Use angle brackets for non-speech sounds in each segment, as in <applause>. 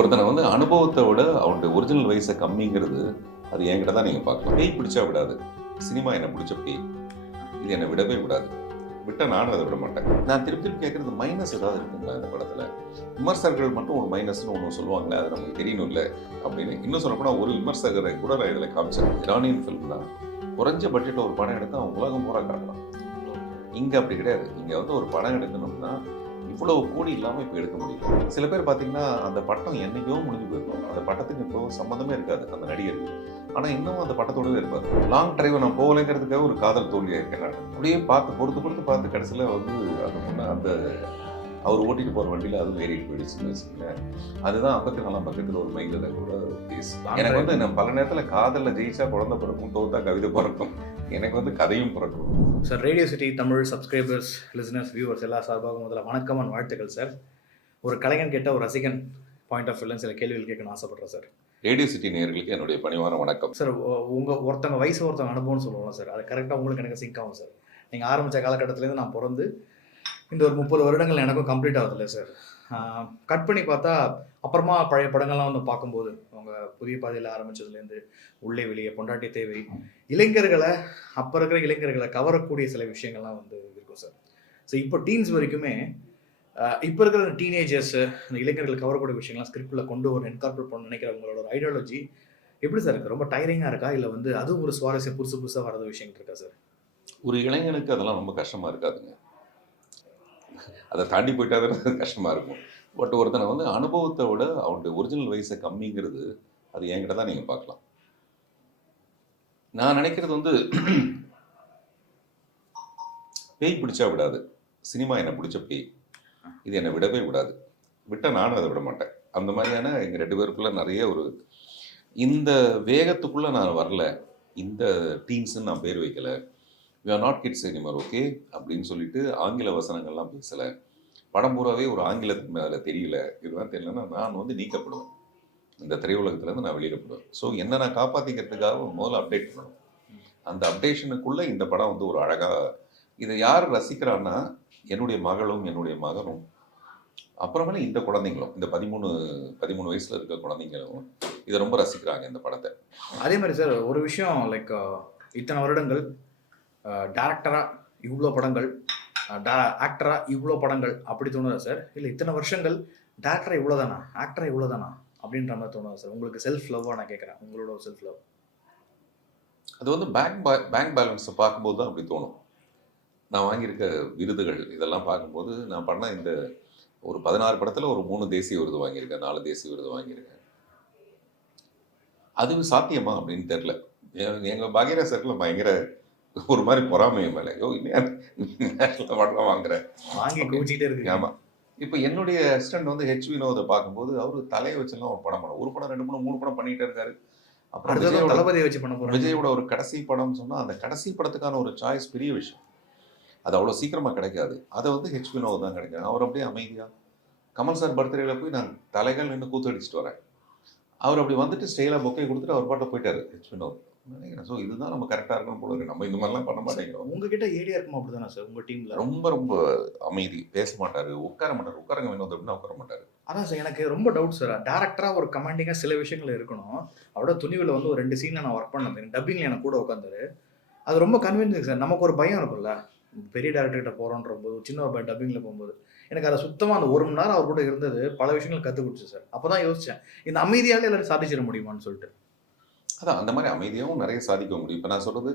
ஒருத்தனை வந்து அனுபவத்தை விட அவனுடைய ஒரிஜினல் வயசை கம்மிங்கிறது அது என்கிட்ட தான் நீங்கள் பார்க்கலாம் பேய் பிடிச்சா விடாது. சினிமா என்னை பிடிச்ச பேய். இது என்னை விடவே விடாது. விட்டால் நானும் அதை விட மாட்டேன். நான் திருப்பி திருப்பி கேட்குறது மைனஸ் ஏதாவது இருக்குங்களா இந்த படத்தில்? விமர்சகர்கள் மட்டும் ஒரு மைனஸ்னு ஒன்று சொல்லுவாங்களே அது நமக்கு தெரியணும் இல்லை அப்படின்னு. இன்னும் சொல்லப்போனால் ஒரு விமர்சகரை கூட நான் இதில் காமிச்சேன் இரானியன் ஃபிலிம் தான். குறைஞ்ச பட்ஜெட்டில் ஒரு படம் எடுத்து அவன் உலகம் பூரா காட்டுறான் இங்கே அப்படி கிடையாது. இங்கே வந்து ஒரு படம் எடுக்கணும்னா இவ்வளவு கோடி இல்லாமல் இப்போ எடுக்க முடியல. சில பேர் பார்த்தீங்கன்னா அந்த பட்டம் என்னைக்கோ முடிஞ்சு போயிருக்கும் அந்த பட்டத்துக்கு இப்போ சம்மந்தமே இருக்காது அந்த நடிகருக்கு. ஆனால் இன்னும் அந்த பட்டத்தோடவே இருப்பார். லாங் டிரைவ் நான் போகலைங்கிறதுக்காக ஒரு காதல் தோல்வியாக இருக்கேன் நான். அப்படியே பார்த்து பொறுத்து பொறுத்து பார்த்து கடைசியில் வந்து அந்த முன்ன அந்த அவர் ஓட்டிட்டு போகிற வண்டியில் அதுவும் ஏறிட்டு போயிடுச்சுன்னு வச்சுக்கோங்களேன். அதுதான் ஐம்பத்தி நாலாம் பக்கத்தில் ஒரு மைண்டில் கூட எனக்கு வந்து நான் பல நேரத்தில் காதலில் ஜெயிச்சா குழந்தை பிறக்கும் தோத்தா கவிதை பிறக்கும். எனக்கு வந்து கதையும் பிறக்கும். Sir radio city Tamil subscribers listeners viewers எல்லா சார்பாகவும் முதல்ல வணக்கம் வாழ்த்துக்கள் சார் ஒரு கலைஞன் கேட்ட ஒரு ரசிகன் பாயிண்ட் ஆஃப் வியூவில் சில கேள்விகள் கேட்கணும்னு ஆசைப்படுறேன் சார் ரேடியோ சிட்டி நேயர்களுக்கு என்னுடைய பணிவான வணக்கம். சார் உ- உங்க ஒருத்தவங்க வயசு ஒருத்தவங்க அனுபவம்னு சொல்லுவோம் சார் அது கரெக்டாக உங்களுக்கு எனக்கு சிங்க் ஆகும் சார் நீங்கள் ஆரம்பித்த காலகட்டத்திலேருந்து நான் பிறந்து இந்த ஒரு முப்பது வருடங்கள் எனக்கும் கம்ப்ளீட் ஆகுதுல்ல சார் கட் பண்ணி பார்த்தா அப்புறமா பழைய படங்கள்லாம் வந்து பார்க்கும்போது அவங்க புதிய பாதையில் ஆரம்பிச்சதுலேருந்து உள்ளே வெளியே பொண்டாட்டி தேவை இளைஞர்களை அப்போ இருக்கிற இளைஞர்களை கவரக்கூடிய சில விஷயங்கள்லாம் வந்து இருக்கும் சார் ஸோ இப்போ டீன்ஸ் வரைக்குமே இப்போ இருக்கிற டீனேஜர்ஸ் இந்த இளைஞர்கள் கவரக்கூடிய விஷயங்கள்லாம் ஸ்கிரிப்டில் கொண்டு வரணும் என்கார்பரேட் பண்ண நினைக்கிறவங்களோட ஒரு ஐடியாலஜி எப்படி சார் இருக்கு? ரொம்ப டயரிங்காக இருக்கா? இல்லை வந்து அதுவும் ஒரு சுவாரஸ்யம் புதுசு புதுசாக வரது விஷயம் இருக்கா சார் ஒரு இளைஞனுக்கு அதெல்லாம் ரொம்ப கஷ்டமாக இருக்காதுங்க. அதை தாண்டி போயிட்டாதான் அது கஷ்டமா இருக்கும். பட் ஒருத்தனை வந்து அனுபவத்தை விட அவனுடைய ஒரிஜினல் வயசை கம்மிங்கிறது அது என்கிட்ட தான் நீங்க பார்க்கலாம். நான் நினைக்கிறது வந்து பேய் பிடிச்சா விடாது. சினிமா என்னை பிடிச்ச பேய். இது என்னை விடவே விடாது. விட்டா நானும் அதை விட மாட்டேன். அந்த மாதிரியான எங்க ரெண்டு பேருக்குள்ள நிறைய ஒரு இந்த வேகத்துக்குள்ள நான் வரல. இந்த டீன்ஸ்ன்னு நான் பேர் வைக்கல. We are not kids anymore okay அப்படின்னு சொல்லிட்டு ஆங்கில வசனங்கள்லாம் பேசலை. படம் பூராவே ஒரு ஆங்கிலத்துக்கு மேலே தெரியல. இதுதான் தெரியலன்னா நான் வந்து நீக்கப்படுவேன். இந்த திரையுலகத்துலேருந்து நான் வெளியிடப்படுவேன். ஸோ என்ன நான் காப்பாற்றிக்கிறதுக்காக முதல்ல அப்டேட் பண்ணணும். அந்த அப்டேஷனுக்குள்ளே இந்த படம் வந்து ஒரு அழகாக இதை யார் ரசிக்கிறான்னா என்னுடைய மகளும் என்னுடைய மகனும். அப்புறமேல இந்த குழந்தைங்களும் இந்த பதிமூணு பதிமூணு வயசில் இருக்க குழந்தைங்களும் இதை ரொம்ப ரசிக்கிறாங்க இந்த படத்தை. அதே மாதிரி சார் ஒரு விஷயம் லைக் இத்தனை வருடங்கள் டேரக்டராக இவ்வளோ படங்கள் ஆக்டராக இவ்வளோ படங்கள் அப்படி தோணுதா சார் இல்லை இத்தனை வருஷங்கள் டேரக்டராக இவ்வளோ தானா ஆக்டராக இவ்வளோ தானா அப்படின்ற மாதிரி தோணுதா சார் உங்களுக்கு செல்ஃப் லவ்வாக நான் கேட்குறேன் உங்களோட செல்ஃப் லவ் அது வந்து பேங்க் பேங்க் பேலன்ஸை பார்க்கும்போது தான் அப்படி தோணும். நான் வாங்கியிருக்க விருதுகள் இதெல்லாம் பார்க்கும்போது நான் பண்ண இந்த ஒரு பதினாறு படத்தில் ஒரு மூணு தேசிய விருது வாங்கியிருக்கேன் நாலு தேசிய விருது வாங்கியிருக்கேன். அது சாத்தியமா அப்படின்னு தெரில எங்கள் பாகிரா சர்க்கிளில் பயங்கர ஒரு மாதிரி பொறாமை மேலே. யோ நேஷனல் படம் வாங்குறேன் வாங்கி Okay. குவிச்சிக்கிட்டே இருக்கு. ஆமாம் இப்போ என்னுடைய அசிஸ்டன்ட் வந்து ஹெச் வினோதை பார்க்கும்போது அவர் தலையை வச்செல்லாம் ஒரு படம் பண்ண ஒரு படம் ரெண்டு மூணு மூணு படம் பண்ணிகிட்டே இருக்காரு. அப்புறம் விஜயோட- தளபதியை வச்சு பண்ண போகிறோம் விஜயோட ஒரு கடைசி படம் சொன்னால் அந்த கடைசி படத்துக்கான ஒரு சாய்ஸ் பெரிய விஷயம். அது அவ்வளோ சீக்கிரமாக கிடைக்காது. அதை வந்து ஹெச் வினோத் தான் கிடைக்கும் அவர் அப்படியே அமைதியாக கமல் சார் பர்த்டேல போய் நான் தலைகள் நின்று கூத்தடிச்சிட்டு வரேன். அவர் அப்படி வந்துட்டு ஸ்டேலாக பொக்கை கொடுத்துட்டு அவர் பாட்ட போயிட்டாரு ஹெச் வினோத் நினைக்கிறேன். ஸோ இதுதான் நம்ம கரெக்டாக இருக்கணும் போல இருக்கு. நம்ம இந்த மாதிரிலாம் பண்ண மாட்டேங்கிறோம். உங்ககிட்ட ஏடியா இருக்குமா அப்படிதானே சார் உங்க டீம்ல ரொம்ப ரொம்ப அமைதி. பேச மாட்டாரு. உட்கார மாட்டாரு. உட்காரங்க வினோத் அப்படின்னா உட்கார மாட்டாரு. அதான் சார் எனக்கு ரொம்ப டவுட் சார் டேரக்டராக ஒரு கமாண்டிங்காக சில விஷயங்கள் இருக்கணும். அவரோட துணிவில் வந்து ஒரு ரெண்டு சீனில் நான் ஒர்க் பண்ணது டப்பிங்கில் எனக்கு கூட உட்காந்தாரு அது ரொம்ப கன்வின்சிங் சார் நமக்கு ஒரு பயம் இருக்கும்ல. பெரிய டேரக்டர்கிட்ட போகிறோன்ற போது சின்ன ஒரு டப்பிங்கில் போகும்போது. எனக்கு அதை சுத்தமாக அந்த ஒரு மணி நேரம் அவர் கூட இருந்தது பல விஷயங்கள் கற்றுக் கொடுத்து சார் அப்போ தான் யோசித்தேன் இந்த அமைதியால் எல்லாரும் சாதிச்சிட முடியுமான்னு சொல்லிட்டு. அதான் அந்த மாதிரி அமைதியாகவும் நிறைய சாதிக்க முடியும். இப்போ நான் சொல்கிறது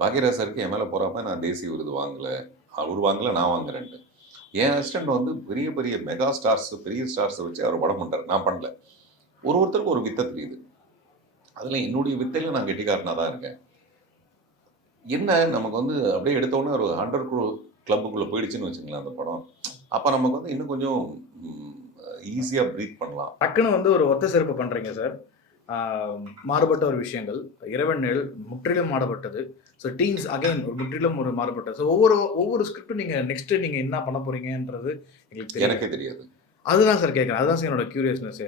பாக்யராசருக்கு என் மேலே போகிறப்ப நான் தேசிய விருது வாங்கலை. அவர் வாங்கலை நான் வாங்குறேன்ட்டு. என் அசிஸ்டன்ட் வந்து பெரிய பெரிய மெகா ஸ்டார்ஸ் பெரிய ஸ்டார்ஸை வச்சு அவர் படம் பண்றாரு. நான் பண்ணல. ஒரு ஒருத்தருக்கு ஒரு வித்தை தெரியுது. அதில் என்னுடைய வித்தையில நான் கெட்டிக்காரனாக தான் இருக்கேன். என்ன நமக்கு வந்து அப்படியே எடுத்தோன்னே ஒரு ஹண்ட்ரட் குரோ கிளப்புக்குள்ளே போயிடுச்சுன்னு வச்சுங்களேன் அந்த படம். அப்போ நமக்கு வந்து இன்னும் கொஞ்சம் ஈஸியாக ப்ரீத் பண்ணலாம். டக்குன்னு வந்து ஒரு ஒத்த சிறப்பு பண்ணுறீங்க சார். மாறுபட்ட ஒரு விஷயங்கள். இறைவன்கள் முற்றிலும் மாறுபட்டது. ஸோ டீம்ஸ் அகைன் ஒரு முற்றிலும் ஒரு மாறுபட்டது. ஸோ ஒவ்வொரு ஒவ்வொரு ஸ்கிரிப்டும் நீங்கள் நெக்ஸ்ட்டு நீங்கள் என்ன பண்ண போறீங்கன்றது எங்களுக்கு எனக்கே தெரியாது. அதுதான் சார் கேட்குறேன் அதுதான் சார் என்னோட கியூரியஸ்னஸ்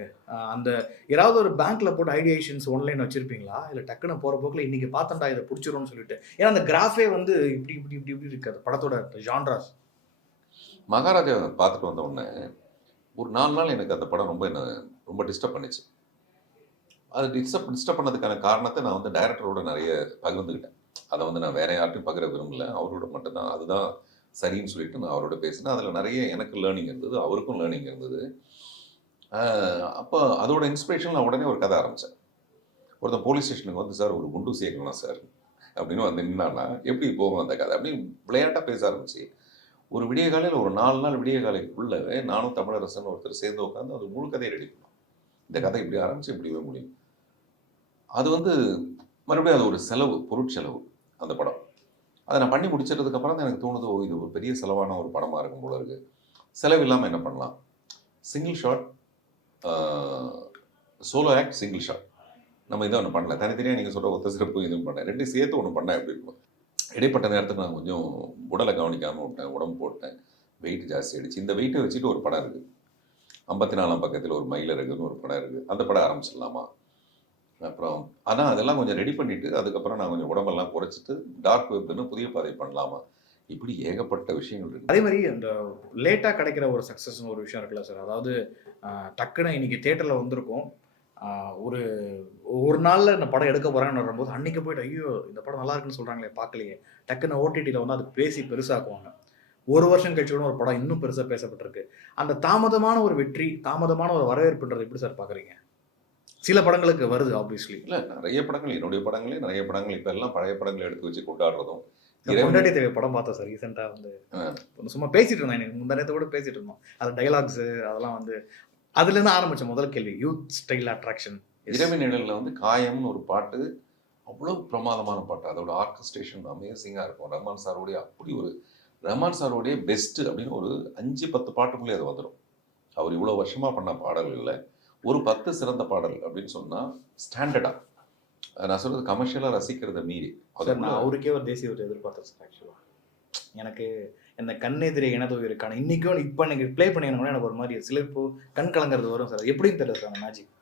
அந்த ஏதாவது ஒரு பேங்க்ல போட்டு ஐடியேஷன்ஸ் ஒன்லைன் வச்சிருப்பீங்களா? இல்லை டக்குன்னு போகிற போக்கில் இன்னைக்கு பார்த்தண்டா இதை பிடிச்சிரும்னு சொல்லிட்டு. ஏன்னா அந்த கிராஃபே வந்து இப்படி இப்படி இப்படி இப்படி இருக்காது. படத்தோட ஜான்ராஸ் மகாராஜா பார்த்துட்டு வந்த உடனே ஒரு நாலு நாள் எனக்கு அந்த படம் ரொம்ப என்ன ரொம்ப டிஸ்டர்ப் பண்ணுச்சு. அது டிஸ்டர்ப் டிஸ்டர்ப் பண்ணதுக்கான காரணத்தை நான் வந்து டைரக்டரோட நிறைய பகிர்ந்துக்கிட்டேன் அதை வந்து நான் வேற யார்ட்டையும் பகிர விரும்பல. அவரோட மட்டும்தான். அதுதான் சரின்னு சொல்லிட்டு நான் அவரோட பேசினேன். அதில் நிறைய எனக்கு லேர்னிங் இருந்தது. அவருக்கும் லேர்னிங் இருந்தது. அப்போ அதோட இன்ஸ்பிரேஷன் நான் உடனே ஒரு கதை ஆரம்பித்தேன் ஒருத்தன் போலீஸ் ஸ்டேஷனுக்கு வந்து சார் ஒரு குண்டு சேர்க்கணும் சார். அப்படின்னு வந்து நின்னான்னா எப்படி போகும் அந்த கதை? அப்படின்னு விளையாட்டாக பேச ஆரம்பிச்சு. ஒரு விடிய காலையில் ஒரு நாலு நாள் விடிய காலைக்குள்ளவே நானும் தமிழரசன் ஒருத்தர் சேர்ந்து உட்காந்து அது முழு கதையை ரெடி பண்ணோம். இந்த கதை இப்படி ஆரம்பிச்சு இப்படிவே முடியும். அது வந்து மறுபடியும் அது ஒரு செலவு பொருட்செலவு அந்த படம். அதை நான் பண்ணி முடிச்சதுக்கப்புறம் தான் எனக்கு தோணுது ஓ இது ஒரு பெரிய செலவான ஒரு படமாக இருக்கும் போல இருக்கு. செலவு இல்லாமல் என்ன பண்ணலாம்? Single shot solo act single shot நம்ம இதை ஒன்று பண்ணல. தனித்தனியாக நீங்கள் சொல்கிற ஒத்த சிறப்பு இதுவும் பண்ணேன் ரெண்டு சேர்த்து ஒன்று பண்ணேன் எப்படி இருக்கும் இடைப்பட்ட நேரத்துக்கு நான் கொஞ்சம் உடலை கவனிக்காமல் விட்டேன் உடம்பு போட்டேன் வெயிட் ஜாஸ்தி ஆயிடுச்சு. இந்த வெயிட்டை வச்சுட்டு ஒரு படம் இருக்குது ஐம்பத்தி நாலாம் பக்கத்தில் ஒரு மயில் ஒரு படம் இருக்குது அந்த படம் ஆரம்பிச்சிடலாமா? அப்புறம் ஆனால் அதெல்லாம் கொஞ்சம் ரெடி பண்ணிவிட்டு அதுக்கப்புறம் நான் கொஞ்சம் உடம்பெல்லாம் குறைச்சிட்டு டார்க் வெப்னு புதிய பாதை பண்ணலாமா? இப்படி ஏகப்பட்ட விஷயங்கள் இருக்குது அதே மாதிரி அந்த லேட்டாக கிடைக்கிற ஒரு சக்ஸஸ்னு ஒரு விஷயம் இருக்குல்ல சார் அதாவது டக்குன்னு இன்னைக்கு தேட்டரில் வந்திருக்கும். ஒரு ஒரு நாளில் இந்த படம் எடுக்க போகிறாங்கன்னு வரும்போது அன்றைக்கி போய்ட்டு ஐயோ இந்த படம் நல்லா இருக்குன்னு சொல்கிறாங்களே பார்க்கலையே. டக்குன்னு ஓடிடியில் வந்து அது பேசி பெருசாக்குவாங்க. ஒரு வருஷம் கழிச்சு கூட ஒரு படம் இன்னும் பெருசாக பேசப்பட்டிருக்கு. அந்த தாமதமான ஒரு வெற்றி தாமதமான ஒரு வரவேற்புன்றது எப்படி சார் பார்க்குறீங்க சில படங்களுக்கு வருது ஆப்வியஸ்லி இல்லை நிறைய படங்கள் என்னுடைய படங்களே நிறைய படங்கள். இப்போ எல்லாம் பழைய படங்களை எடுத்து வச்சு கொண்டாடுறதும் கொண்டாடி தேவை படம் பார்த்தேன் சார் ரீசெண்டாக வந்து. சும்மா பேசிட்டு இருந்தேன் எனக்கு முந்தானத்தை கூட பேசிட்டு இருந்தோம். அது டைலாக்ஸ் அதெல்லாம் வந்து அதுலேருந்து ஆரம்பிச்ச முதல் கேள்வி யூத் ஸ்டைல் அட்ராக்ஷன் இரவு நிழலில் வந்து காயம்னு ஒரு பாட்டு அவ்வளோ பிரமாதமான பாட்டு. அதோட ஆர்கஸ்ட்ரேஷன் அமேசிங்காக இருக்கும். ரஹ்மான் சாரோடைய அப்படி ஒரு ரஹ்மான் சாரோடைய பெஸ்ட்டு அப்படின்னு ஒரு அஞ்சு பத்து பாட்டுக்குள்ளே அது வந்துடும் அவர் இவ்வளோ வருஷமாக பண்ண பாடல்களில் ஒரு பத்து சிறந்த பாடல் அப்படின்னு சொன்னால் ஸ்டாண்டர்டாக நான் சொல்றது கமர்ஷியலாக ரசிக்கிறத மீறி. சார் நான் அவருக்கே ஒரு தேசிய ஒரு எதிர்பார்த்தேன் சார் ஆக்சுவலாக எனக்கு இந்த கண்ணெதிரே இனத்தொகை இருக்கான இன்னைக்கும் இப்போ நீங்கள் ப்ளே பண்ணிங்கன்னா எனக்கு ஒரு மாதிரி சிலிர்ப்பு கண் கலங்கிறது வரும் சார். எப்படின்னு தெரியல சார் மேஜிக்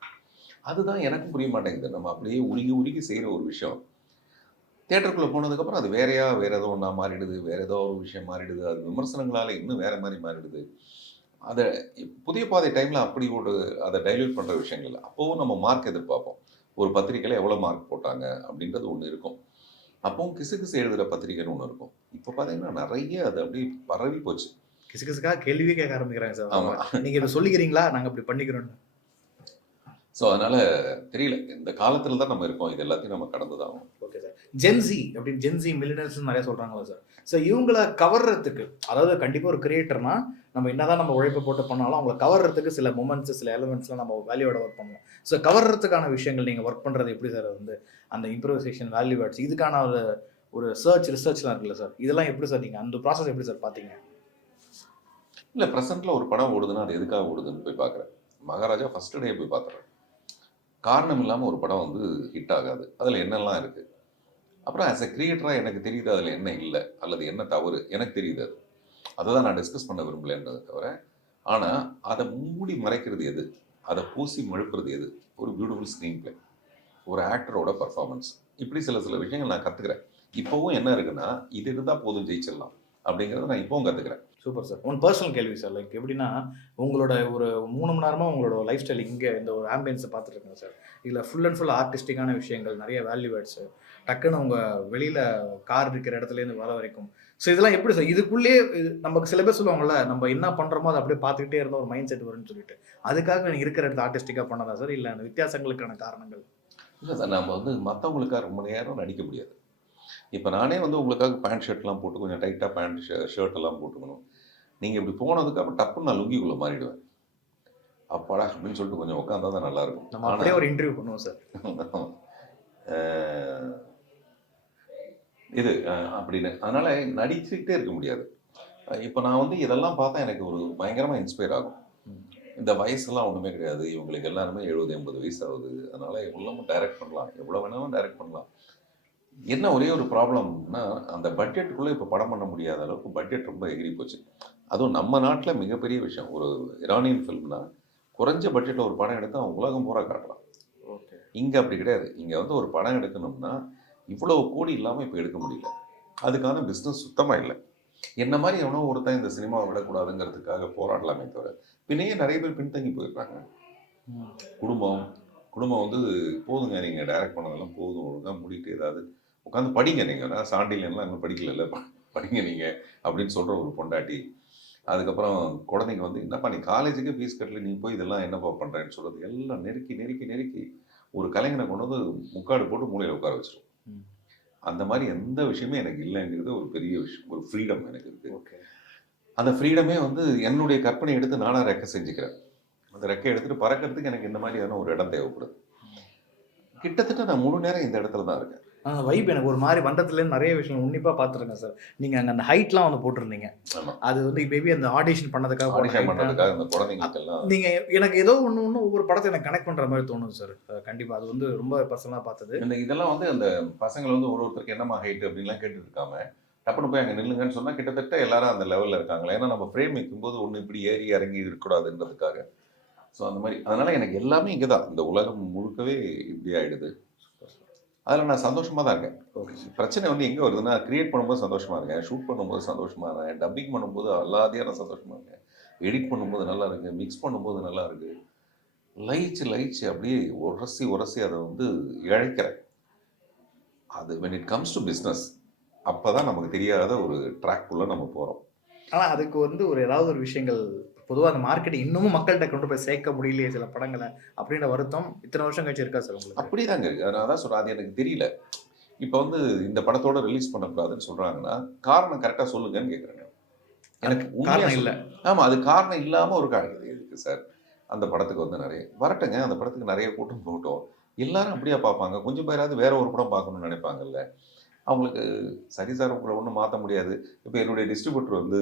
அதுதான் எனக்கும் புரிய மாட்டேங்குது. நம்ம அப்படியே உருகி உருகி செய்கிற ஒரு விஷயம். தேட்டருக்குள்ளே போனதுக்கப்புறம் அது வேறையா வேற ஏதோ ஒன்றா மாறிடுது வேற ஏதோ ஒரு விஷயம் மாறிடுது. அது விமர்சனங்களால் இன்னும் வேற மாதிரி மாறிடுது. அதை புதிய பாதை டைமில் அப்படி ஒரு அதை டைல்யூட் பண்ணுற விஷயங்கள் இல்லை. அப்போவும் நம்ம மார்க் எதிர்பார்ப்போம். ஒரு பத்திரிக்கையில் எவ்வளோ மார்க் போட்டாங்க அப்படின்றது ஒன்று இருக்கும். அப்பவும் கிசு கிசு எழுதுகிற பத்திரிக்கைன்னு ஒன்று இருக்கும். இப்போ பார்த்தீங்கன்னா நிறைய அது அப்படியே பரவி போச்சு. கிசு கிசுக்காக கேள்வியே கேட்க ஆரம்பிக்கிறாங்க சார். ஆமாம் நீங்கள் இதை சொல்லிக்கிறீங்களா? நாங்கள் அப்படி பண்ணிக்கிறோன்னு ஸோ அதனால் தெரியல. இந்த காலத்தில் தான் நம்ம இருக்கோம். இது எல்லாத்தையும் நம்ம கடந்து தான். ஓகே சார் ஜென்சி அப்படின்னு ஜென்சி மில்லினர்ஸ் நிறைய சொல்றாங்களா சார் ஸோ இவங்கள கவர்றதுக்கு அதாவது கண்டிப்பாக ஒரு கிரியேட்டர்னா நம்ம என்னதான் நம்ம உழைப்பு போட்டு பண்ணாலும் அவங்கள கவர்றதுக்கு சில மூமெண்ட்ஸ் சில எலமெண்ட்ஸ்லாம் நம்ம வேல்யூவோட ஒர்க் பண்ணுவோம். ஸோ கவர்றதுக்கான விஷயங்கள் நீங்கள் ஒர்க் பண்ணுறது எப்படி சார் வந்து அந்த இம்ப்ரூவைசேஷன் வேல்யூ ஆட்ஸ் இதுக்கான ஒரு ஒரு சர்ச் ரிசர்ச்லாம் இருக்குல்ல சார் இதெல்லாம் எப்படி சார் நீங்கள் அந்த ப்ராசஸ் எப்படி சார் பார்த்தீங்க இல்லை ப்ரெசென்ட்டில் ஒரு படம் ஓடுதுன்னா அது எதுக்காக ஓடுதுன்னு போய் பார்க்குறேன் மகாராஜா ஃபஸ்ட்டு டே போய் பார்த்துறேன் காரணம் இல்லாமல் ஒரு படம் வந்து ஹிட் ஆகாது. அதில் என்னெல்லாம் இருக்குது அப்புறம் ஆஸ் எ கிரியேட்டராக எனக்கு தெரியுது அதில் என்ன இல்லை அல்லது என்ன தவறு? எனக்கு தெரியுது அது. அதை தான் நான் டிஸ்கஸ் பண்ண விரும்பலைன்றதை தவிர ஆனால் அதை மூடி மறைக்கிறது எது? அதை பூசி மழுப்புறது எது? ஒரு பியூட்டிஃபுல் ஸ்க்ரீன் பிளே ஒரு ஆக்டரோட பர்ஃபார்மன்ஸ் இப்படி சில சில விஷயங்கள் நான் கற்றுக்கிறேன் இப்போவும் என்ன இருக்குன்னா இது இருந்தால் போதும் ஜெயிச்சிடலாம். அப்படிங்கிறத நான் இப்போவும் கற்றுக்கிறேன் சூப்பர் சார் ஒன் பர்சனல் கேள்வி சார் லைக் எப்படின்னா உங்களோட ஒரு மூணு மணி நேரமாக உங்களோட லைஃப் ஸ்டைல் இங்கே இந்த ஒரு ஆம்பியன்ஸை பார்த்துட்டு இருக்கேன் சார் இதில் ஃபுல் அண்ட் ஃபுல் ஆர்டிஸ்டிக்கான விஷயங்கள் நிறைய வேல்யூ வேர்ட்ஸு டக்குன்னு உங்கள் வெளியில் கார் இருக்கிற இடத்துலேருந்து வர வரைக்கும். ஸோ இதெல்லாம் எப்படி சார் இதுக்குள்ளேயே நமக்கு சில பேர் சொல்லுவாங்கல்ல நம்ம என்ன பண்ணுறோமோ அதை அப்படியே பார்த்துக்கிட்டே இருந்த ஒரு மைண்ட் செட் வரும்னு சொல்லிட்டு. அதுக்காக நீங்கள் இருக்கிற இடத்துல ஆர்டிஸ்டிக்காக பண்ணதா சார் இல்லை அந்த வித்தியாசங்களுக்கான காரணங்கள்? இல்லை சார் நம்ம வந்து மற்றவங்களுக்காக ரொம்ப நேரம் நடிக்க முடியாது. இப்போ நானே வந்து உங்களுக்காக பேண்ட் ஷர்ட்லாம் போட்டு கொஞ்சம் டைட்டாக பேண்ட் ஷர்ட் எல்லாம் போட்டுக்கணும். நீங்கள் இப்படி போனதுக்கு அப்புறம் டப்புன்னு நான் லுங்கிக்குள்ளே மாறிடுவேன். அப்பாடா அப்படின்னு சொல்லிட்டு கொஞ்சம் உட்காந்தா தான் நல்லாயிருக்கும். நம்ம அப்படியே ஒரு இன்டர்வியூ பண்ணுவோம் சார் இது அப்படின்னு. அதனால நடிச்சுக்கிட்டே இருக்க முடியாது. இப்போ நான் வந்து இதெல்லாம் பார்த்தா எனக்கு ஒரு பயங்கரமாக இன்ஸ்பயர் ஆகும். இந்த வயசுலாம் ஒன்றுமே கிடையாது. இவங்களுக்கு எல்லாருமே எழுபது எண்பது வயசு ஆகுது அதனால எவ்வளோ டைரக்ட் பண்ணலாம். எவ்வளோ வேணாலும் டைரக்ட் பண்ணலாம். என்ன ஒரே ஒரு ப்ராப்ளம்னா அந்த பட்ஜெட்டுக்குள்ளே இப்போ படம் பண்ண முடியாத அளவுக்கு பட்ஜெட் ரொம்ப எகிரி போச்சு அதுவும் நம்ம நாட்டில் மிகப்பெரிய விஷயம். ஒரு இரானியன் ஃபிலிம்னா குறைஞ்ச பட்ஜெட்டில் ஒரு படம் எடுத்து அவன் உலகம் பூரா காட்டலாம் ஓகே. இங்கே அப்படி கிடையாது. இங்கே வந்து ஒரு படம் எடுக்கணும்னா இவ்வளோ கோடி இல்லாமல் இப்போ எடுக்க முடியல. அதுக்கான பிஸ்னஸ் சுத்தமாக இல்லை. என்ன மாதிரி எவனோ ஒருத்தன் இந்த சினிமாவை விடக்கூடாதுங்கிறதுக்காக போராடலாமே தவிர பின்னையே நிறைய பேர் பின்தங்கி போயிருக்காங்க. குடும்பம். குடும்பம் வந்து போதுங்க. நீங்கள் டைரக்ட் பண்ணதெல்லாம் போதும். ஒழுங்காக மூடிட்டு ஏதாவது உட்காந்து படிங்க நீங்கள் சாண்டிலாம் இன்னும் படிக்கல படிங்க நீங்கள் அப்படின்னு சொல்கிற ஒரு பொண்டாட்டி. அதுக்கப்புறம் குழந்தைங்க வந்து என்னப்பா நீ காலேஜுக்கே ஃபீஸ் கட்டல நீ போய் இதெல்லாம் என்னப்பா பண்ணுறேன்னு சொல்கிறது எல்லாம் நெருக்கி நெருக்கி நெருக்கி ஒரு கலைஞனை கொண்டு வந்து முக்காடு போட்டு மூலையில் உட்கார வச்சிரும். ம். அந்த மாதிரி எந்த விஷயமே எனக்கு இல்லைங்கிறது ஒரு பெரிய விஷயம் ஒரு ஃப்ரீடம் எனக்கு இருக்குது ஓகே. அந்த ஃப்ரீடமே வந்து என்னுடைய கற்பனை எடுத்து நானாக ரெக்கை செஞ்சுக்கிறேன். அந்த ரெக்கை எடுத்துட்டு பறக்கிறதுக்கு எனக்கு இந்த மாதிரியான ஒரு இடம் தேவைப்படுது. கிட்டத்தட்ட நான் முழு நேரம் இந்த இடத்துல தான் இருக்கேன். அந்த வைப் எனக்கு ஒரு மாதிரி வண்டத்துலேருந்து நிறைய விஷயம் உன்னிப்பாக பார்த்துருக்கேன் சார் நீங்கள் அங்கே அந்த ஹைட்லாம் வந்து போட்டிருந்தீங்க. அது வந்து மேபி அந்த ஆடிஷன் பண்ணதுக்காக போட்ட ஆடிஷன் height. பண்ணுறதுக்காக இந்த குழந்தைங்களுக்கெல்லாம். நீங்க எனக்கு ஏதோ ஒன்று ஒன்று ஒவ்வொரு படத்தை எனக்கு கனெக்ட் பண்ற மாதிரி தோணுது சார் கண்டிப்பா. அது வந்து ரொம்ப பர்சனலாக பார்த்தது. இந்த இதெல்லாம் வந்து அந்த பசங்களை வந்து ஒரு ஒருத்தருக்கு என்னமா ஹைட் அப்படின்லாம் கேட்டுட்டு இருக்காம டப்புனு போய் அங்கே நில்லுங்கன்னு சொன்னால் கிட்டத்தட்ட எல்லாரும் அந்த லெவலில் இருக்காங்களே? ஏன்னா நம்ம ஃப்ரேம் வைக்கும்போது ஒன்று இப்படி ஏறி இறங்கி இருக்கக்கூடாதுன்றதுக்காக. ஸோ அந்த மாதிரி. அதனால எனக்கு எல்லாமே இங்கே தான் இந்த உலகம் முழுக்கவே இப்படி ஆயிடுது. அதில் நான் சந்தோஷமாக தான் இருக்கேன் ஓகே பிரச்சனை வந்து எங்கே வருதுன்னா க்ரியேட் பண்ணும்போது சந்தோஷமாக இருக்கேன் ஷூட் பண்ணும்போது சந்தோஷமாக இருக்கேன் டப்பிங் பண்ணும்போது எல்லாத்தையும் நான் சந்தோஷமாக இருக்கேன். எடிட் பண்ணும்போது நல்லா இருக்கு மிக்ஸ் பண்ணும்போது நல்லா இருக்கு. லயிச்சு லயிச்சு அப்படியே உரசி உரசி அதை வந்து இழைக்கிறேன். அது when it comes to business அப்போ தான் நமக்கு தெரியாத ஒரு ட்ராக்குள்ளே நம்ம போகிறோம் ஆனால் அதுக்கு வந்து ஒரு ஏதாவது ஒரு விஷயங்கள் பொதுவா அந்த மார்க்கெட் இன்னமும் மக்கள்கிட்ட கொண்டு போய் சேர்க்க முடியலையே சில படங்களை அப்படின்ற வருத்தம் இத்தனை வருஷம் கழிச்சு இருக்கா சார் உங்களுக்கு? அப்படி தாங்க இருக்கு நான் தான் சொல்கிறேன் அது எனக்கு தெரியல. இப்போ வந்து இந்த படத்தோட ரிலீஸ் பண்ணக்கூடாதுன்னு சொல்கிறாங்கன்னா காரணம் கரெக்டாக சொல்லுங்கன்னு கேட்குறேன் எனக்கு காரணம் இல்ல. ஆமா அது காரணம் இல்லாம ஒரு காரணம் இருக்கு சார். அந்த படத்துக்கு வந்து நிறைய வரட்டுங்க. அந்த படத்துக்கு நிறைய கூட்டம் போட்டோம். எல்லாரும் அப்படியே பார்ப்பாங்க. கொஞ்சம் பேராவது வேற ஒரு படம் பார்க்கணும்னு நினைப்பாங்கல்ல. அவங்களுக்கு சரி சார் உங்களை ஒன்றும் மாற்ற முடியாது. இப்போ என்னுடைய டிஸ்ட்ரிபியூட்டர் வந்து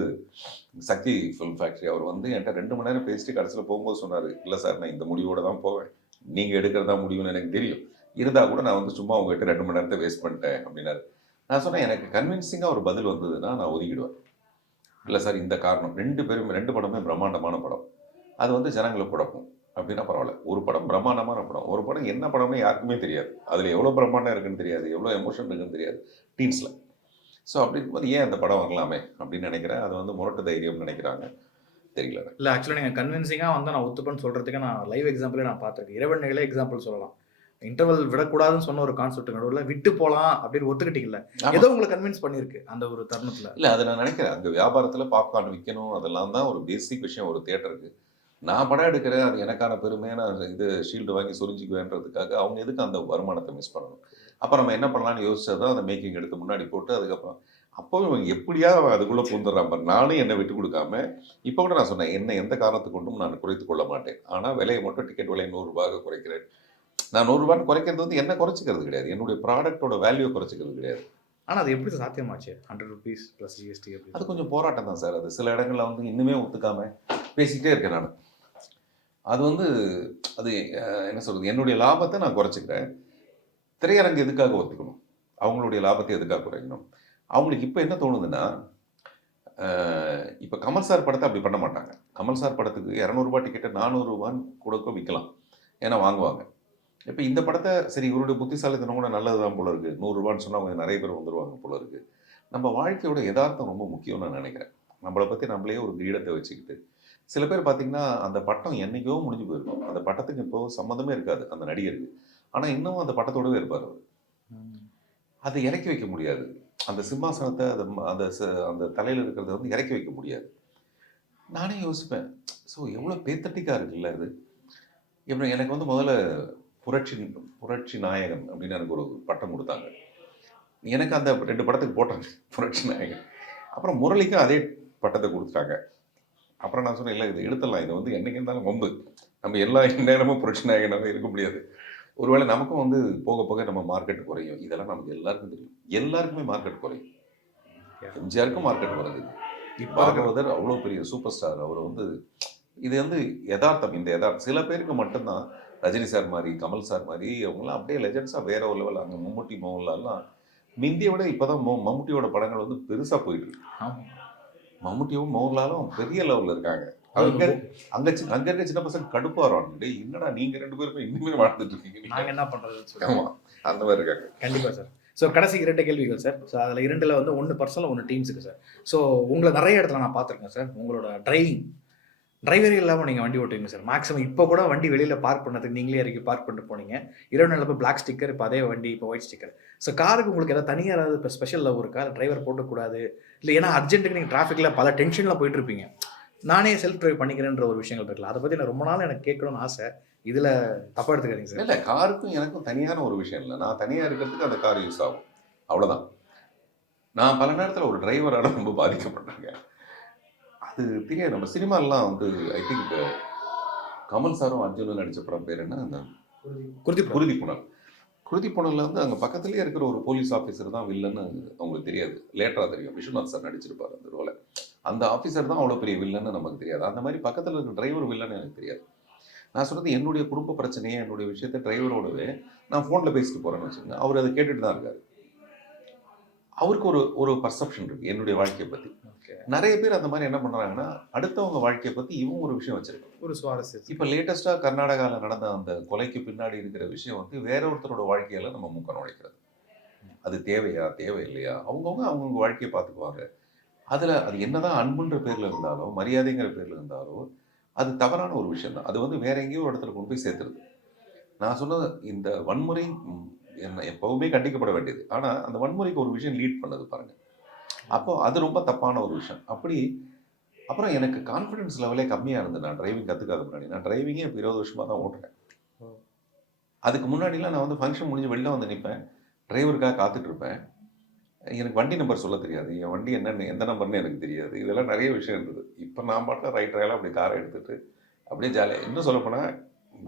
சக்தி ஃபிலிம் ஃபேக்ட்ரி அவர் வந்து என்கிட்ட ரெண்டு மணி நேரம் பேசிட்டு கடைசியில் போகும்போது சொன்னார் இல்லை சார் நான் இந்த முடிவோட தான் போவேன். நீங்கள் எடுக்கிறதா முடியும்னு எனக்கு தெரியும். இருந்தால் கூட நான் வந்து சும்மா உங்ககிட்ட ரெண்டு மணி நேரத்தை வேஸ்ட் பண்ணிட்டேன் அப்படின்னாரு. நான் சொன்னேன் எனக்கு கன்வின்சிங்காக ஒரு பதில் வந்ததுன்னா நான் ஒதுக்கிடுவேன். இல்லை சார் இந்த காரணம். ரெண்டு பேரும் ரெண்டு படமே பிரம்மாண்டமான படம். அது வந்து ஜனங்களை குழப்பம் அப்படின்னா பரவாயில்ல. ஒரு படம் பிரம்மாண்டமான படம். ஒரு படம் என்ன படம்னு யாருக்குமே தெரியாது. அதில் எவ்வளோ பிரம்மாண்டம் இருக்குன்னு தெரியாது. எவ்வளோ எமோஷன் இருக்குன்னு தெரியாது. டீன்ஸில் ஸோ அப்படி இருக்கும்போது ஏன் அந்த படம் வரலாமே அப்படின்னு நினைக்கிறேன். அது வந்து முரட்டு தைரியம்னு நினைக்கிறாங்க. தெரியல. இல்ல ஆக்சுவலாக நீங்க கன்வின்சிங்கா வந்து நான் ஒத்துப்பேன்னு சொல்றதுக்கு நான் லைவ் எக்ஸாம்பிளே நான் பார்த்திருக்கேன். இரவன் நிகழே எக்ஸாம்பிள் சொல்லலாம். இன்டர்வல் விடக்கூடாதுன்னு சொன்ன ஒரு கான்செப்ட் நடுவில் விட்டு போலாம் அப்படின்னு ஒத்துக்கிட்டீங்கல்ல. ஏதோ உங்களை கன்வின்ஸ் பண்ணிருக்கு அந்த ஒரு தருணத்துல. இல்லை அதை நான் நினைக்கிறேன். அங்கே வியாபாரத்தில் பாப்கார்ன் விற்கணும் அதெல்லாம் தான் ஒரு பேசிக் விஷயம். ஒரு தேட்டருக்கு நான் படம் எடுக்கிறேன் அது எனக்கான பெருமை நான் இது ஷீல்டு வாங்கி சொரிஞ்சிக்குவேன்றதுக்காக அவங்க எதுக்கு அந்த வருமானத்தை மிஸ் பண்ணணும்? அப்போ நம்ம என்ன பண்ணலாம்னு யோசிச்சது தான் அந்த மேக்கிங் எடுத்து முன்னாடி போட்டு அதுக்கப்புறம் அப்போவும் இவன் எப்படியாவது அவன் அதுக்குள்ளே பூந்துடுறான் பாரு. நானும் என்னை விட்டு கொடுக்காம இப்போ கூட நான் சொன்னேன் என்ன எந்த காரணத்தை கொண்டும் நான் குறைத்து கொள்ள மாட்டேன். ஆனால் விலையை மட்டும் டிக்கெட் விலையை நூறுரூபாக குறைக்கிறேன். நான் நூறுரூபான்னு குறைக்கிறது வந்து என்ன குறைச்சிக்கிறது கிடையாது. என்னுடைய ப்ராடக்ட்டோட வேல்யூ குறைச்சிக்கிறது கிடையாது. ஆனா அது எப்படி சாத்தியமாச்சு? ஹண்ட்ரட் ருபீஸ் ப்ளஸ் ஜிஎஸ்டி அது கொஞ்சம் போராட்டம் தான் சார். அது சில இடங்கள்ல வந்து இன்னுமே ஒத்துக்காம பேசிக்கிட்டே இருக்கேன் நான். அது வந்து அது என்ன சொல்றது என்னுடைய லாபத்தை நான் குறைச்சிக்கிறேன். திரையரங்கு எதுக்காக ஒத்துக்கணும்? அவங்களுடைய லாபத்தை எதுக்காக குறைக்கணும்? அவங்களுக்கு இப்போ என்ன தோணுதுன்னா இப்போ கமல் சார் படத்தை அப்படி பண்ண மாட்டாங்க. கமல் சார் படத்துக்கு இரநூறுபா டிக்கெட்டை நானூறுரூவான்னு கொடுக்க விற்கலாம் ஏன்னா வாங்குவாங்க. இப்போ இந்த படத்தை சரி இவருடைய புத்திசாலித்தனம் கூட நல்லது தான் போல இருக்குது நூறுரூவான்னு சொன்னால் அவங்க நிறைய பேர் வந்துடுவாங்க போல இருக்குது நம்ம வாழ்க்கையோட யதார்த்தம் ரொம்ப முக்கியம்னு நான் நினைக்கிறேன். நம்மளை பற்றி நம்மளே ஒரு கிரீடத்தை வச்சுக்கிட்டு சில பேர் பார்த்தீங்கன்னா அந்த பட்டம் என்னைக்கோ முடிஞ்சு போயிருக்கும். அந்த பட்டத்துக்கு இப்போ சம்மந்தமே இருக்காது அந்த நடிகருக்கு. ஆனால் இன்னும் அந்த பட்டத்தோடவே இருப்பார் அவர். அதை இறக்கி வைக்க முடியாது. அந்த சிம்மாசனத்தை அதை ம- அந்த அந்த தலையில் இருக்கிறத வந்து இறக்கி வைக்க முடியாது. நானே யோசிப்பேன் ஸோ எவ்வளோ பேத்தட்டிக்காக இருக்குல்ல இது? இப்போ எனக்கு வந்து முதல்ல புரட்சி புரட்சி நாயகன் அப்படின்னு எனக்கு ஒரு பட்டம் கொடுத்தாங்க. எனக்கு அந்த ரெண்டு படத்துக்கு போட்டாங்க புரட்சி நாயகன். அப்புறம் முரளிக்கும் அதே பட்டத்தை கொடுத்துட்டாங்க. அப்புறம் நான் சொன்னேன் இல்லை இது எடுத்துடலாம். இது வந்து என்னைக்கு இருந்தாலும் வம்பு. நம்ம எல்லா <laughs> நேரமும் புரட்சி நாயகனாக இருக்க முடியாது. ஒருவேளை நமக்கும் வந்து போக போக நம்ம மார்க்கெட் குறையும். இதெல்லாம் நமக்கு எல்லாருக்கும் தெரியும். எல்லாருக்குமே மார்க்கெட் குறையும். எம்ஜிஆருக்கும் மார்க்கெட் குறையுது. இப்போ பாகவதர் அவ்வளோ பெரிய சூப்பர் ஸ்டார் அவர் வந்து இது வந்து யதார்த்தம். இந்த யதார்த்தம். சில பேருக்கு மட்டும்தான். ரஜினி சார் மாதிரி கமல் சார் மாதிரி அவங்களாம் அப்படியே லெஜெண்ட்ஸாக வேற ஒரு லெவல் அங்கே மம்முட்டி மோகன்லால்லாம் மிந்தியை விட இப்போதான் மோ மம்முட்டியோட படங்கள் வந்து பெருசாக போயிட்டு இருக்கு. ஆமா. மம்முட்டியும் மோகன்லாலும் பெரிய லெவலில் இருக்காங்க. அங்க அங்க அங்க இருக்க சின்ன பசங்க கடுப்பா வரும் டேய் என்னடா நீங்க ரெண்டு பேருமே இன்னுமே வாழ்ந்துட்டு இருக்கீங்க. நாங்க என்ன ஆமா அந்த மாதிரி இருக்காங்க. கண்டிப்பா சார். ஸோ கடைசி இரண்டு கேள்விகள் சார். ஸோ அதில் இரண்டில் வந்து ஒன்று பர்சனல் ஒன்று டீம்ஸுக்கு சார். ஸோ உங்களை நிறைய இடத்துல நான் பார்த்துருக்கேன் சார். உங்களோட டிரைவிங் டிரைவர் இல்லாமல் நீங்கள் வண்டி ஓட்டுவீங்க சார் மேக்ஸிமம் இப்போ கூட வண்டி வெளியில் பார்க் பண்ணதுக்கு நீங்களே இறக்கி பார்க் பண்ணிட்டு போனீங்க. இரவு நிலப்பு பிளாக் ஸ்டிக்கர் இப்போ அதே வண்டி இப்போ ஒயிட் ஸ்டிக்கர் ஸோ காருக்கு உங்களுக்கு ஏதாவது தனியாக ஏதாவது இப்போ ஸ்பெஷல் லவ் இருக்கா? டிரைவர் போட்டக்கூடாது? இல்லை ஏன்னா அர்ஜென்ட்டுக்கு நீங்கள் டிராஃபிக்கில் பல டென்ஷனில் போயிட்டுருப்பீங்க நானே செல்ஃப் டிரைவ் பண்ணிக்கிறேன்ற ஒரு விஷயங்கள் இருக்குல்ல அதை பற்றி நான் ரொம்ப நாள் எனக்கு கேட்கணும்னு ஆசை. இதில் தப்பாக எடுத்துக்கிறீங்க சார் இல்லை காருக்கும் எனக்கும் தனியான ஒரு விஷயம் இல்லை. நான் தனியாக இருக்கிறதுக்கு அந்த கார் யூஸ் ஆகும். அவ்வளோதான் நான் பல நேரத்தில் ஒரு டிரைவரால் ரொம்ப பாதிக்கப்படுறேங்க அது தெரியாது நம்ம சினிமாலாம் வந்து ஐ திங்க் கமல் சாரும் அர்ஜுனும் நடிச்ச படம் பேர் என்ன? அந்த குருதி குருதி புனல். குருதி புனல்ல வந்து அங்கே பக்கத்துலேயே இருக்கிற ஒரு போலீஸ் ஆஃபீஸர் தான் வில்லன்னு அவங்களுக்கு தெரியாது. லேட்டராக தெரியும். விஸ்வநாத் சார் நடிச்சிருப்பார் அந்த ரோலை அந்த ஆஃபீஸர் தான் அவ்வளோ பெரிய வில்லன்னு நமக்கு தெரியாது. அந்த மாதிரி பக்கத்தில் இருக்கிற டிரைவர் வில்லன்னு எனக்கு தெரியாது. நான் சொல்றது என்னுடைய குடும்ப பிரச்சனையை என்னுடைய விஷயத்தை டிரைவரோடவே நான் ஃபோனில் பேசிட்டு போகிறேன்னு வச்சுக்கோங்க. அவர் அதை கேட்டுட்டு தான் இருக்காரு. அவருக்கு ஒரு ஒரு பர்செப்ஷன் இருக்கு. என்னுடைய வாழ்க்கையை பற்றி நிறைய பேர் அந்த மாதிரி என்ன பண்ணுறாங்கன்னா அடுத்தவங்க வாழ்க்கையை பற்றி இவங்க ஒரு விஷயம் வச்சிருக்காங்க. ஒரு சுவாரஸ்யம். இப்போ லேட்டஸ்ட்டாக கர்நாடகாவில் நடந்த அந்த கொலைக்கு பின்னாடி இருக்கிற விஷயம் வந்து வேற ஒருத்தரோட வாழ்க்கையில நம்ம மூக்க நுழைக்கிறது. அது தேவையா தேவையில்லையா? அவங்கவுங்க அவங்கவுங்க வாழ்க்கையை பார்த்துக்குவாங்க. அதில் அது என்னதான் அன்புன்ற பேரில் இருந்தாலும் மரியாதைங்கிற பேரில் இருந்தாலும் அது தவறான ஒரு விஷயம் தான் அது வந்து வேற எங்கேயோ ஒரு இடத்துல கொண்டு போய் சேர்த்துருது. நான் சொன்னது இந்த வன்முறை என்ன எப்பவுமே கண்டிக்கப்பட வேண்டியது. ஆனால் அந்த வன்முறைக்கு ஒரு விஷயம் லீட் பண்ணது பாருங்க. அப்போ அது ரொம்ப தப்பான ஒரு விஷயம். அப்படி அப்புறம் எனக்கு கான்ஃபிடன்ஸ் லெவலே கம்மியாக இருந்தது. நான் டிரைவிங் கற்றுக்காத முன்னாடி. நான் டிரைவிங்கே இப்போ இருபது வருஷமாக தான் ஓட்டுறேன். அதுக்கு முன்னாடிலாம் நான் வந்து ஃபங்க்ஷன் முடிஞ்சு வெளில வந்து நிற்பேன் டிரைவருக்காக காத்துட்டு இருப்பேன். எனக்கு வண்டி நம்பர் சொல்ல தெரியாது. என் வண்டி என்னன்னு எந்த நம்பர்னு எனக்கு தெரியாது. இதெல்லாம் நிறைய விஷயம் இருந்தது. இப்போ நான் பாட்டில் ரைட் ரயிலாக அப்படி காரை எடுத்துட்டு அப்படியே ஜாலியாக இன்னும் சொல்லப்போனால்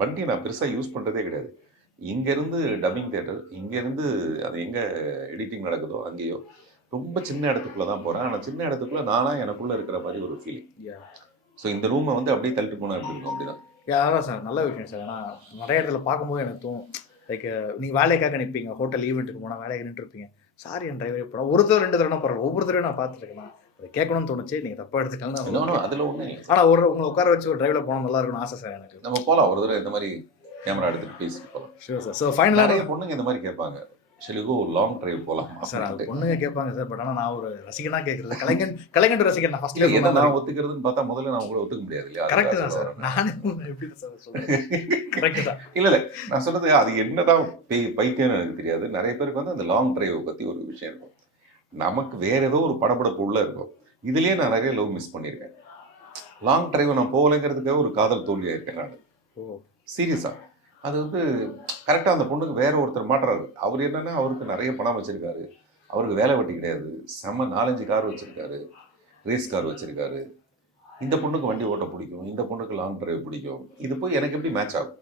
வண்டி நான் பெருசாக யூஸ் பண்ணுறதே கிடையாது. இங்கேருந்து டப்பிங் தேட்டர் இங்கேருந்து அது எங்கே எடிட்டிங் நடக்குதோ அங்கேயோ ரொம்ப சின்ன இடத்துக்குள்ளே தான் போகிறேன் ஆனால் சின்ன இடத்துக்குள்ளே நானாக எனக்குள்ளே இருக்கிற மாதிரி ஒரு ஃபீலிங். ஸோ இந்த ரூமை வந்து அப்படியே தள்ளிட்டு போனால் எப்படி இருக்கும்? அப்படிதான். அதான் சார் நல்ல விஷயம் சார் ஏன்னா நிறைய இடத்துல பார்க்கும்போது எனக்கு தோணும் லைக் நீங்கள் வேலைக்காக நிற்பீங்க ஹோட்டல் ஈவெண்ட்டுக்கு போனால் வேலைக்கு நின்றுருப்பீங்க சாரி என் டிரைவர் போனால் ஒரு தடவை ரெண்டு தடவை பரவாயில்ல ஒவ்வொரு தடவை நான் பார்த்துருக்கேன் அதை கேட்கணும்னு தோணுச்சு. நீங்கள் தப்பாக எடுத்துக்கலாம் அதில் இல்லை. ஆனால் ஒரு உங்களை உட்கார வச்சு ஒரு டிரைவில் போனால் நல்லா இருக்கணும்னு ஆசை சார் எனக்கு. நம்ம போகலாம் ஒரு தடவை இந்த மாதிரி கேமரா எடுத்துட்டு பேசிட்டு போகலாம் ஷூர் சார் ஸோ ஃபைனலாக பொண்ணுங்க இந்த மாதிரி கேட்பாங்க. Shall we go long drive போகலாம் சார் அது பொண்ணுங்க கேட்பாங்க சார் பட் ஆனால் நான் ஒரு ரசிகனா கேட்குறது கலைஞன் கலைஞன் ரசிகன் நான் ஏன்னா ஃபஸ்ட்லேயே நான் ஒத்துக்கிறதுன்னு பார்த்தா முதல்ல நான் உங்களை ஒத்துக்க முடியாது இல்லையா? கரெக்ட் தான் சார். நானே எப்படி சார் சொல்றேன். கரெக்ட் தான். இல்ல இல்ல. நான் சொன்னது அது என்னதான் பைத்தியம்னு எனக்கு தெரியாது. நிறைய பேருக்கு வந்து அந்த லாங் டிரைவ் பத்தி ஒரு விஷயம் இருக்கும். நமக்கு வேற ஏதோ ஒரு படபடப்பு உள்ள இருக்கும். இதுலயே நான் நிறைய லவ் மிஸ் பண்ணியிருக்கேன். லாங் டிரைவ் நான் போகலைங்கிறதுக்காக ஒரு காதல் தோல்வி ஆயிருக்கேன் நான். ஓ. சீரியஸா அது வந்து கரெக்டா அந்த பொண்ணுக்கு வேற ஒருத்தர் மாட்டுறாரு. அவர் என்னன்னா அவருக்கு நிறைய பணம் வச்சிருக்காரு. அவருக்கு வேலை வெட்டி கிடையாது. செம்ம நாலஞ்சு கார் வச்சிருக்காரு. ரேஸ் கார் வச்சிருக்காரு. இந்த பொண்ணுக்கு வண்டி ஓட்ட பிடிக்கும். இந்த பொண்ணுக்கு லாங் டிரைவ் பிடிக்கும். இது போய் எனக்கு எப்படி மேட்ச் ஆகும்?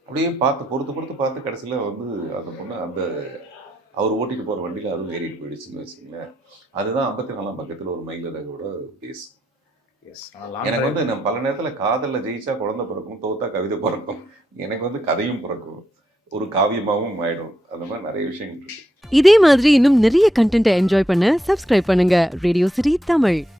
அப்படியே பார்த்து பொறுத்து பொறுத்து பார்த்து கடைசியில் வந்து அந்த பொண்ணு அந்த அவர் ஓட்டிட்டு போகிற வண்டியில் அதுவும் ஏறிட்டு போயிடுச்சுன்னு வச்சுங்களேன் அதுதான் ஐம்பத்தி நாலாம் பக்கத்தில் ஒரு மயிலோட பேஸ் எஸ் எனக்கு வந்து நான் பல நேரத்தில் காதலில் ஜெயிச்சா குழந்தை பிறக்கும் தோத்தா கவிதை பிறக்கும். எனக்கு வந்து கதையும் பிறக்கும். ஒரு காவியமாகவும் ஆயிடும். அந்த மாதிரி நிறைய விஷயங்கள் இருக்கு. இதே மாதிரி இன்னும் நிறைய கண்டென்ட்டை என்ஜாய் பண்ண சப்ஸ்கிரைப் பண்ணுங்க. ரேடியோ சிரி தமிழ்